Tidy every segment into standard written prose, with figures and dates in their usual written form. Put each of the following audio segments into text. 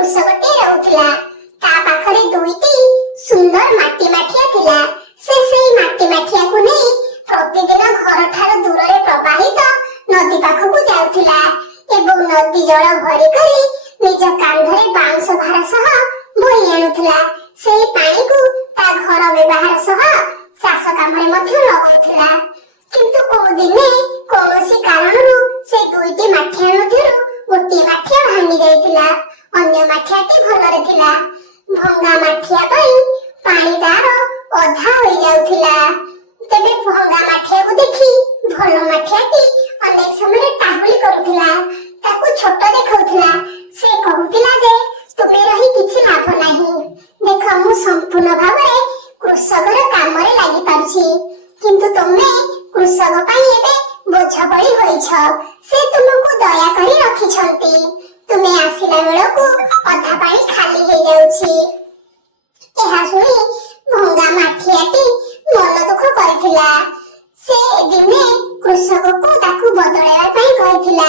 କୃଷକଟେ ରହୁଥିଲା। ତା ପାଖରେ ଦୁଇଟି ସୁନ୍ଦର ମାଟି ମାଠିଆ ଥିଲା। ସେ ସେଇ ମାଟି ମାଠିଆକୁ ନେଇ ପ୍ରତିଦିନ ଘରଠାରୁ ଦୂରରେ ପ୍ରବାହିତ ନଦୀ ପାଖକୁ ଯାଉଥିଲା ଏବଂ ନଦୀ ଜଳ ଭରି କରି ନିଜ କାନ୍ଧରେ ବାଉଁଶ ଭାର ସହ ବୋହି ଆଣୁଥିଲା। ସେଇ ପାଣିକୁ ତା ଘର ବ୍ୟବହାର ସହ ଚାଷ କାମରେ ମଧ୍ୟ ଲଗାଉଥିଲା। କିନ୍ତୁ କୋଉ ଦିନେ କୌଣସି କାରଣରୁ ସେ ଦୁଇଟି ମାଠିଆ ମଧ୍ୟରୁ ଗୋଟିଏ ମାଠିଆ ଭାଙ୍ଗି ଯାଇଥିଲା। ଅନ୍ୟ ମାଠିଆଟି ଭଲରେ ଥିଲା। ଭଙ୍ଗା ମାଠିଆ ପାଇଁ ପାଣି ତାର ଅଧା ହୋଇଯାଉଥିଲା। ତେବେ ଭଙ୍ଗା ମାଠିଆକୁ ଦେଖି ଭଲ ମାଠିଆଟି ଅନେକ ସମୟରେ ଟାହୁଲି କରୁଥିଲା। ତାକୁ ଛୋଟ ଦେଖାଉଥିଲା। ସେ କହୁଥିଲା ଯେ ତୁମେ ରହି କିଛି ଲାଭ ନାହିଁ। ଦେଖ, ମୁଁ ସମ୍ପୂର୍ଣ୍ଣ ଭାବରେ କୃଷକର କାମରେ ଲାଗି ପାରୁଛି, କିନ୍ତୁ ତୁମେ କୃଷକ ପାଇଁ ଏବେ ବୋଝ ପଡ଼ି ହୋଇଛ। ସେ ତୁମକୁ ଦୟା କରି ରଖିଛନ୍ତି। ତୁମେ ଆସିଲା ବେଳକୁ ଅଧା ପାଣି ଖାଲି ହେଇଯାଉଛି। ଏହା ଶୁଣି ଭଙ୍ଗା ମାଠିଆଟି ମନ ଦୁଃଖ କରିଥିଲା। ସେ ଦିନେ କୃଷକକୁ ତାକୁ ବଦଳାଇବା ପାଇଁ କହିଥିଲା।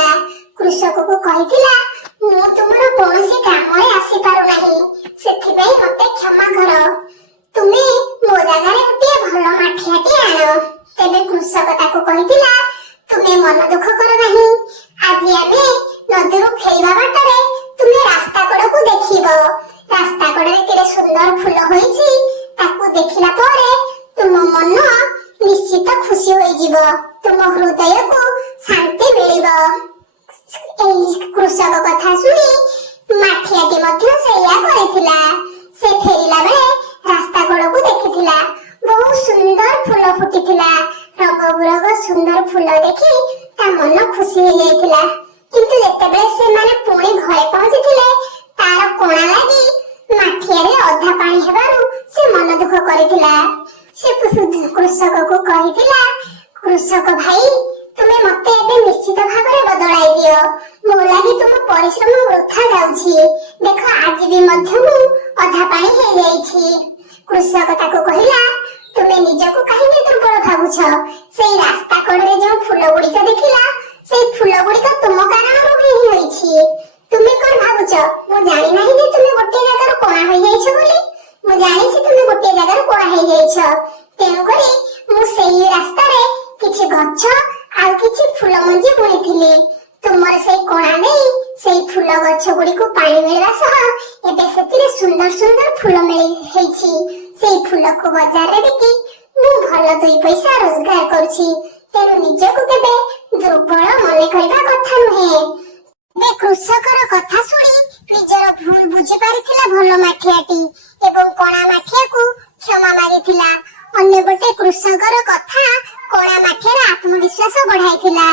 କୃଷକକୁ କହିଥିଲା, ମୁଁ ତୁମର କୌଣସି କାମରେ ଆସିପାରୁନାହିଁ, ସେଥିପାଇଁ ମତେ କ୍ଷମା କର। ତୁମେ ମୋ ଜାଗାରେ ଗୋଟିଏ ଭଲ ମାଠିଆଟି ଆଣ। ତେବେ କୃଷକ ତାକୁ କହିଥିଲା, ତୁମେ ମନ ଦୁଃଖ କର ନାହିଁ। ଆଜି ଆମେ ନଦୀରୁ ଫେରିବା ବାଟରେ ତୁମେ ରାସ୍ତା କଡ଼କୁ ଦେଖିବ। ରାସ୍ତା କଡ଼ରେ କେଡ଼େ ସୁନ୍ଦର ଫୁଲ ହୋଇଛି। ତାକୁ ଦେଖିଲା ପରେ ତୁମ ମନ ନିଶ୍ଚିତ ଖୁସି ହୋଇଯିବ। ତୁମ ହୃଦୟକୁ ଶାନ୍ତି ମିଳିବ। ଏହି କୃଷକ କଥା ଶୁଣି ମାଠିଆଟି ମଧ୍ୟ ସେଇଆ କରିଥିଲା। ସେ ଫେରିଲା ବେଳେ ରାସ୍ତା କଡ଼କୁ ଦେଖିଥିଲା। ବହୁତ ସୁନ୍ଦର ଫୁଲ ଫୁଟିଥିଲା। ରଙ୍ଗ ବିରଙ୍ଗ ସୁନ୍ଦର ଫୁଲ ଦେଖି ତା ମନ ଖୁସି ହେଇଯାଇଥିଲା। କିନ୍ତୁ ଯେତେବେଳେ ସେମାନେ ପୁଣି ଘରେ ପହଞ୍ଚିଥିଲେ, ତାର କୋଣା ଲାଗି ମାଠିଆରେ ଅଧା ପାଣି ହେବାରୁ ସେ ମନ ଦୁଃଖ କରିଥିଲା। ସେ କୃଷକକୁ କହିଥିଲା, କୃଷକ ଭାଇ, ତୁମେ ମତେ ଏବେ ନିଶ୍ଚିତ ଭାବରେ ବଦଳାଇ ଦିଅ। ମୋ ଲାଗି ତୁମ ପରିଶ୍ରମ ବୃଥା ଯାଉଛି। ଦେଖ, ଆଜି ବି ମଧ୍ୟ ମୁଁ ଅଧା ପାଣି ହେଇଯାଇଛି। କୃଷକ ତାକୁ କହିଲା, ତୁମେ ନିଜକୁ କାହିଁକି ଦୁର୍ବଳ ଭାବୁଛ? ସେଇ ରାସ୍ତା କଡ଼ରେ ଯେଉଁ ଫୁଲ ଗୁଡ଼ିକ ଦେଖିଲା, ସେଇ ଫୁଲ ଗୁଡ଼ିକ ତୁମ କାରଣରୁ ହିଁ ହୋଇଛି। ତୁମେ କଣ ଭାବୁଛ ମୁଁ ଜାଣି ନାହିଁ ଯେ ତୁମେ ଗୋଟିଏ ଜାଗାରୁ କଣା ହୋଇଯାଇଛ ବୋଲି? ମୁଁ ଜାଣିଛି ତୁମେ ଗୋଟିଏ ଜାଗାରୁ କଣା ହେଇଯାଇଛ। ତେଣୁକରି ମୁଁ ସେଇ ରାସ୍ତାରେ କିଛି ଗଛ ଆଉ କିଛି ଫୁଲ ମଞ୍ଜି ବୁଣିଥିଲି। ତୁମର ସେଇ କୋଣା ଦେଇ ସେଇ ଫୁଲ ଗଛ ଗୁଡ଼ିକୁ ପାଣି ମିଳିବା ସହ ଏବେ ସେଥିରେ ସୁନ୍ଦର ସୁନ୍ଦର ଫୁଲ ହେଇଛି। ସେଇ ଫୁଲକୁ ବଜାରରେ ବିକି ମୁଁ ଭଲ 2 ପଇସା ରୋଜଗାର କରୁଛି। ତେଣୁ ନିଜକୁ କେବେ ଦୁର୍ବଳ ମନେ କରିବା କଥା ନୁହେଁ। ଏବେ କୃଷକର କଥା ଶୁଣି ନିଜର ଭୁଲ ବୁଝି ପାରିଥିଲା ଭଲ ମାଠିଆଟି ଏବଂ କଣା ମାଠିଆକୁ କ୍ଷମା ମାଗିଥିଲା। ଅନ୍ୟପଟେ କୃଷକର କଥା କଣା ମାଠିଆର ଆତ୍ମବିଶ୍ୱାସ ବଢାଇଥିଲା।